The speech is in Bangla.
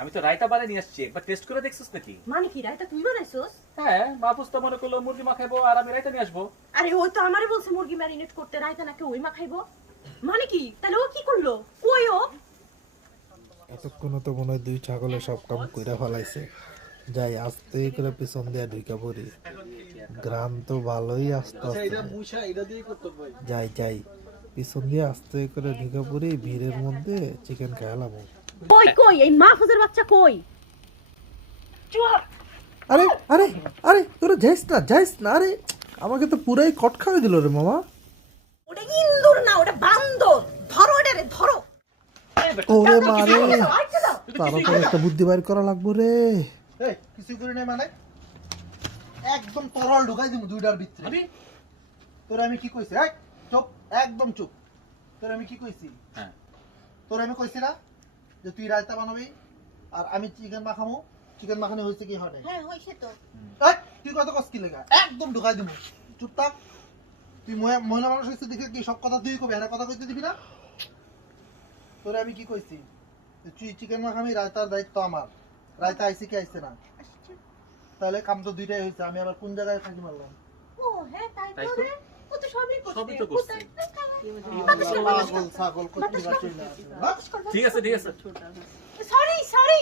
আমি তো রায়তা বানিয়ে নিয়ে আসছি, একবার টেস্ট করে দেখছিস নাকি? মানে কি রায়তা তুই বানাইছস? হ্যাঁ, মাহফুজ তো মনে করলো মুরগি মাখাবো আর আমি রায়তা নিয়ে আসবো। আরে ওই তো আমারে বলছে মুরগি ম্যারিনেট করতে, রায়তা নাকি ওই মাখাইবো। মানে কি তাহলে ও কি করলো? কই ও? এতক্ষণ তো মনে হয় দুই ছাগলে সব কাম কইরা ফেলাইছে। যাই আস্তে করে পিছন দিয়ে ঢুকা পড়ি। গ্রাম তো ভালোই আস্তে আস্তে। যাই যাই পিছন দিয়ে আস্তে করে ঢুকা পড়ি, ভিড়ের মধ্যে চিকেন খাইলাম। কই কই এই মাহফুজের বাচ্চা কই? চুপ! আরে আরে আরে তোরা যাইস না আরে, আমাকে তো পুরাই কট খাওয়াই দিল রে মামা। ওটা ইন্দুর না, ওটা বান্দর। ধরো এটা রে, ধরো। ওরে মারে, তারপর একটা বুদ্ধি বাইর করা লাগবো রে। এই কিছু করে নাই মানে একদম তরল ঢুকাই দিমু দুইটার ভিতরে। আরে তোর আমি কি কইছি? এই চুপ, একদম চুপ। তোর আমি কি কইছি? হ্যাঁ, তোর আমি কইছি না যে তুই রায়তা বানাবি আর আমি চিকেন মাখামু। চিকেন মাখানো হয়েছে কি হয় নাই? হ্যাঁ হইছে তো। এই তুই কত কষ্ট কি লাগা? একদম ঢুকাই দিমু। চুপ থাক। তুই মহিলা মানুষ হইছিস দেখে কি সব কথা তুই কবি, আর কথা কইতে দিবি না? তোর আমি কি কইছি? যে তুই চিকেন মাখাবি, রায়তার দায়িত্ব আমার। রায়তা আইছে কি আইছে না? তাহলে কাম তো দুইটাই হয়েছে। আমি আবার কোন জায়গায় থাকি মারলাম? ও হ্যাঁ তাই তাই তো তো। রে। ও তো সবই করছে। সবই তো করছে। পাগল ছাগল করতে পারছি না। ঠিক আছে ঠিক আছে। Sorry sorry.